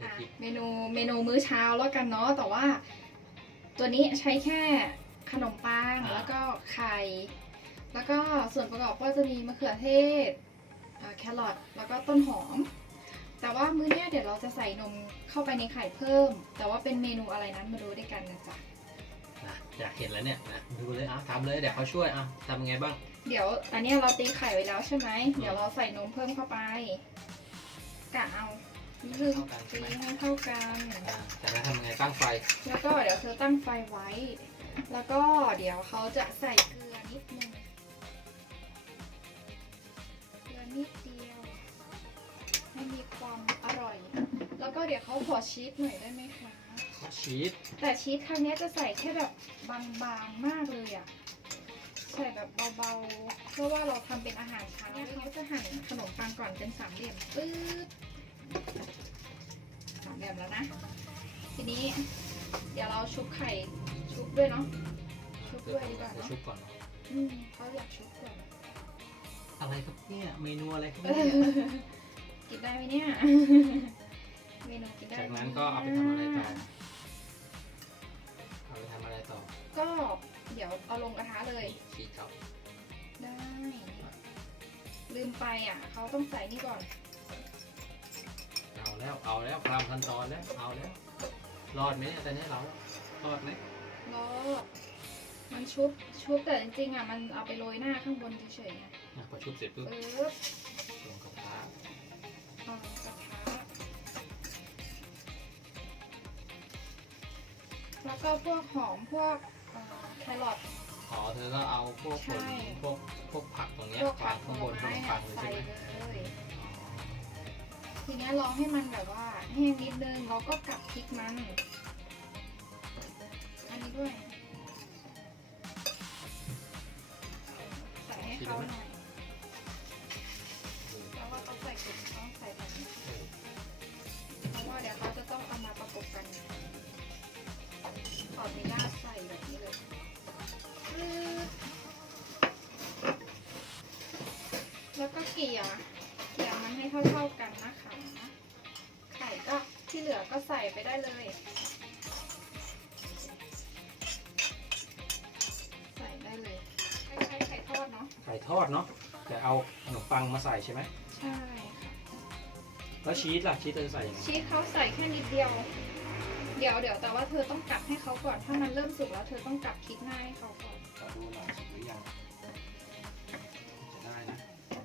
ในอะคลิปเมนูเมนูมื้อเช้าแล้วกันเนาะแต่ว่า ตัวนี้ใช้แค่ขนมปังแล้วก็ไข่ แล้วก็ส่วนประกอบก็จะมีมะเขือเทศอ่าแครอทแล้วก็ต้นหอม แต่ว่ามื้อเนี้ยเดี๋ยวเราจะใส่นมเข้าไปในไข่เพิ่ม แต่ว่าเป็นเมนูอะไรนั้นมาดูด้วยกันนะจ๊ะนะอยากเห็นแล้วเนี่ยนะดูเลยอะทำเลยเดี๋ยวเขาช่วยอะทำยังไงบ้าง เดี๋ยวอันเนี้ยเราตีไข่ไว้แล้วใช่ไหมเดี๋ยวเราใส่นมเพิ่มเข้าไปกะเอา คือตีให้เท่ากัน อ่าจากนั้นทำยังไงตั้งไฟแล้วก็เดี๋ยวเธอตั้งไฟไว้ แล้วก็เดี๋ยวเขาจะใส่เกลือนิดนึง เกลือนิดเดียว ให้มีความอร่อย แล้วก็เดี๋ยวเขาขอชีสหน่อยได้ไหมคะ ชีสแต่ชีสครั้งเนี้ยจะใส่แค่แบบบางๆมากเลยอะใส่แบบเบาๆ เพราะว่าเราทำเป็นอาหารเช้าเนี่ยเขาจะหั่นขนมปังก่อนเป็นสามเหลี่ยมปึ๊บสาม เหลี่ยมแล้วนะ ทีนี้เดี๋ยวเราชุบไข่ชุบด้วยเนาะ ชุบด้วยดีกว่าเดี๋ยวเนาะชุบก่อนเนอะอืมเขาอยากชุบก่อน อะไรครับเนี่ยเมนูอะไรครับเอเนี่ยอกินได้ไหมเนี่ย เมนูกินได้จากไหมนั้นก็เอาไปทำอะไรต่อเอาไปทำอะไรต่อก็เดี๋ยวเอาลงกระทะเลย ชีสเขาได้ ลืมไปอะ เขาต้องใส่นี่ก่อนเอา แล้วเอาแล้วความขั้นตอนแล้วเอาแล้วรอดไหมเนี่ยตอนนี้เรารอดไหมรอมันชุบชุบแต่จริงๆอะมันเอาไปโรยหน้าข้างบนเฉยๆไงอะพอชุบเสร็จปุ๊บปึ๊บลงกระทะเอาลงกระทะแล้วก็พวกหอมพวกเอ่อแครอทอ๋อเธอก็เอาพวกผลใช่ พวกพวกผักตรงเนี้ยพวกผัวากงผข้างลบนขนไม้มเนี่ปัยงเลยใส่ใช่ไหมเลยอ๋อ ทีเนี้ยรอให้มันแบบว่าแห้งนิดนึงเราก็กลับพริกมัน อันนี้ด้วย ใส่ให้เขาหน่อยแล้วว่าต้องใส่ถุงต้องใส่แบบนี้เพราะว่าเดี๋ยวเขาจะต้องเอามาประกบกันขออนุญาตใส่แบบนี้เลยแล้วก็เกลี่ยเกลี่ยมันให้เท่าๆกันนะคะ ที่เหลือก็ใส่ไปได้เลย ใส่ได้เลยคล้ายๆไข่ทอดเนาะ ไข่ทอดเนาะจะเอาขนมปังมาใส่ใช่ไหมใช่ค่ะ แล้วชีสล่ะชีสเธอจะใส่ยังไงชีสเขาใส่แค่นิดเดียว เดี๋ยวเดี๋ยวแต่ว่าเธอต้องกลับให้เขาก่อน ถ้ามันเริ่มสุกแล้วเธอต้องกลับพริกหน้าให้เขาก่อน ขอดูหน่อยสุกหรือยังจะได้นะ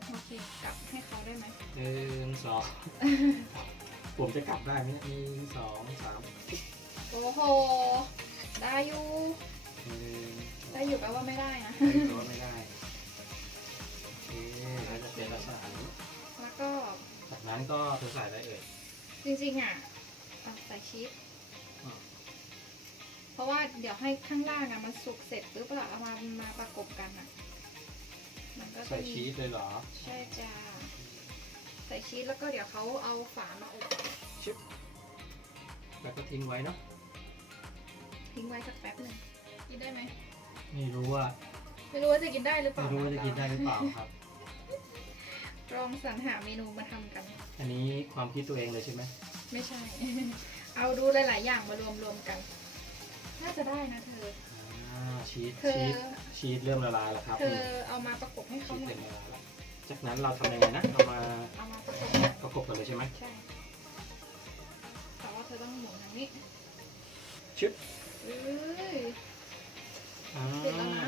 โอเค กลับให้เขาได้ไหมหนึ่งสอง ผมจะกลับได้ไหมเนี่ยหนึ่งสองสามโอ้โห ได้อยู่หนึ่งได้อยู่แปลว่าไม่ได้นะแต่ว่าไม่ได้โอเคแล้วจะเป็นลักษณะนี้แล้วก็จากนั้นก็เธอใส่อะไรเอ่ยจริงๆอะอะใส่ชีสอ่าเพราะว่าเดี๋ยวให้ข้างล่างอะมันสุกเสร็จปุ๊บอะเอามามาประกบกันอะ มันก็จะใส่มีชีสเลยเหรอ ใช่จ้าใส่ชีสแล้วก็เดี๋ยวเขาเอาฝามาอบแล้วก็ทิ้งไว้เนาะทิ้งไว้สักแป๊บหนึ่งกินได้ไหมไม่รู้ว่าไม่รู้ว่าจะกินได้หรือเปไม่ล่ารู้ว่าจะกินได้หรือเปล่าครับ ลองสรรหาเมนูมาทำกัน อันนี้ความคิดตัวเองเลยใช่ไหมไม่ใช่ เอาดูหลาย ๆ อย่างมารวมรวมๆกัน น่าจะได้นะเธอ อ่าชีสเธอชีสชีสเริ่มละลายแล้วครับเธอเอามาประกบให้เขาชีสหน่อเริ่ยมละลายแล้ว จากนั้นเราทำยังไงนะ เอามาเอามาประกบกันประกบกันเลยใช่ไหมใช่แต่ว่าเธอต้องหมุนทางนี้ชึบเอ้ย อ่าติดแล้วนะ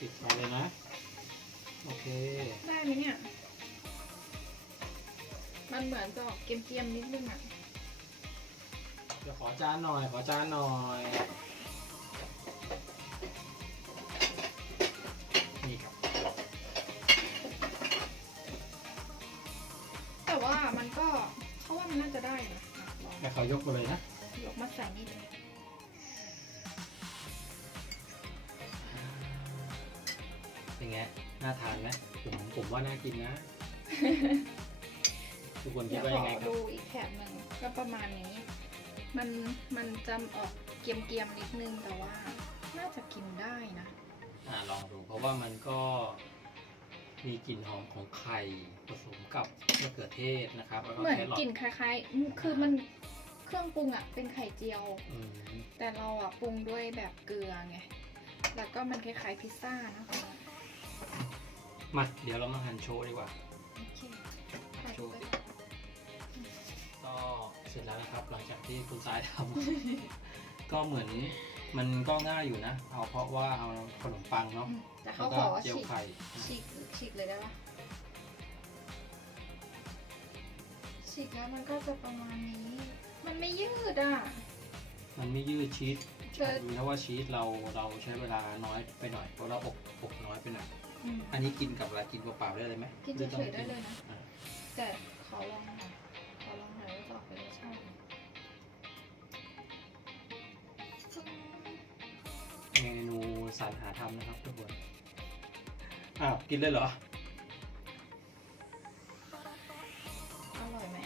ปิดไฟเลยนะ โอเค ได้ไหมเนี่ย มันเหมือนจะออกเกรียมๆนิดนึงอะ เดี๋ยวขอจานหน่อย ขอจานหน่อย นน่าจะได้นะอะลองแต่เขายกมาเลยนะยกมาใส่นี่เลยเป็นไงน่าทานไหมผมผมว่าน่ากินนะ ทุกคนคิเดี๋ดยวว่าขยังอไงครับดูอีกแถบหนึ่งก็ประมาณนี้ มันมันจะออกเกรียมๆนิดนึงแต่ว่า น่าจะกินได้นะ อ่าลองดู เพราะว่ามันก็ มีกลิ่นหอมของไข่ผสมกับมะเขือเทศนะครับแล้วก็เหมือนแครอทกลิ่นคล้ายๆคือมันเครื่องปรุงอะเป็นไข่เจียว อืมแต่เราอะปรุงด้วยแบบเกลือไง แล้วก็มันคล้ายๆพิซซ่านะคะมาเดี๋ยวเรามาหั่นโชว์ดีกว่า โอเคใส่โชว์ไปสิก็เสร็จแล้วนะครับ หลังจากที่คุณสายทำ ก็เหมือน มันก็ง่ายอยู่นะ เอาเพราะว่าเอาขนมปังเนาะอืมแต่แล้เขาวบก็อกว่าเจียวฉีกไข่ฉีกฉีกเลยได้ปะฉีกแล้วมันก็จะประมาณนี้ มันไม่ยืดอะ มันไม่ยืดชีสเชิญดูนะว่าชีสเราเราใช้เวลาน้อยไปหน่อยเพราะเราอบอบน้อยไปหน่อยอืมอันนี้กินกับอะไรกินเปล่าๆได้เลยไหมกินหรือต้องเฉยๆได้เลยนะอ่าแต่ขอลองหน่อย สรรหาทำนะครับทุกคนอ้าวกินเลยเหรอ อร่อยไหม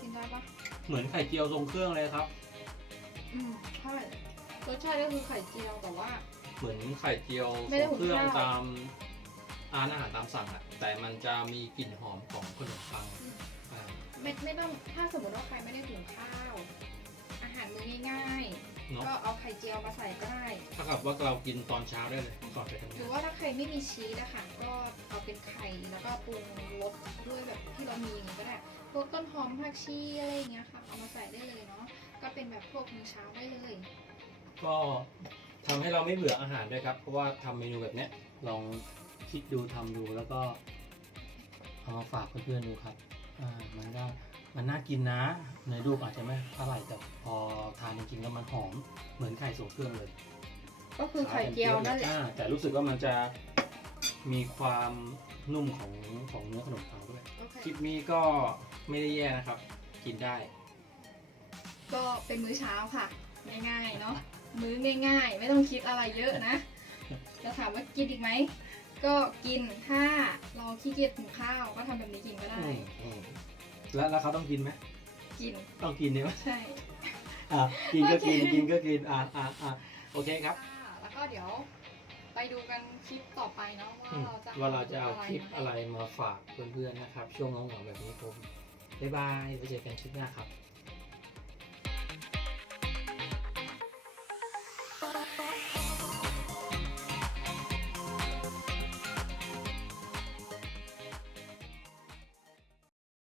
กินได้ปะเหมือนไข่เจียวทรงเครื่องเลยครับ อืมใช่รสชาติก็คือไข่เจียวแต่ว่า เหมือนไข่เจียวไม่ได้ทรงเครื่องหุงข้าวตามร้านอาหารตามสั่งอะแต่มันจะมีกลิ่นหอมของขนมปังอ่า ไม่ไม่ต้องถ้าสมมติว่าใครไม่ได้หุงข้าว ก็เอาไข่เจียวมาใส่ก็ได้ถ้ากับว่าเรากินตอนเช้าได้เลยก่อนไปทำหงารืนอว่าถ้าใครไม่มีชีสอะค่ะก็เอาเป็นไข่แล้วก็ปรุงรสด้วยแบบที่เรามีอย่างนี้ก็ได้พวกต้นหอมผักชีอะไรอย่างเงี้ยค่ะเอามาใส่ได้เลยเนาะก็เป็นแบบพวกมื้อเช้าได้เลย ก็ทำให้เราไม่เบื่ออาหารด้วยครับ เพราะว่าทำเมนูแบบเนี้ยลองคิดดูทำดูแล้วก็เอามาฝากเพื่อนๆดูครับอ่ามันก็ มันน่ากินนะ ในรูปอาจจะไม่เท่าไหร่แต่พอทานจริงๆแล้วมันหอมเหมือนไข่ทรงเครื่องเลยก็คือไข่เจียวนั่นแหละอ่าแต่รู้สึกว่ามันจะมีความนุ่มของของเนื้อขนมปังด้วยโอเคคลิปนี้ก็ไม่ได้แย่นะครับ กินได้ ก็เป็นมื้อเช้าค่ะ ง่ายๆเนาะมื้อง่ายๆ ไม่ต้องคิดอะไรเยอะนะจะถามว่ากินอีกไหมก็กินถ้าเราขี้เกียจหุงข้าวก็ทำแบบนี้กินก็ได้ อืมอืม แล้วแล้วเขาต้องกินไหมกิน ต้องกินใช่ไหมใช่ อะกินก็กินโอเคกินก็กินอะอะอะโอเคครับค่ะแล้วก็เดี๋ยวไปดูกันคลิปต่อไปเนาะว่าอืมเราจะว่าเราจะเอาคลิปมาให้อะไรมาฝากเพื่อนๆนะครับ ช่วงเหงาๆแบบนี้ผมบ๊ายบายไว้เจอกันคลิปหน้าครับ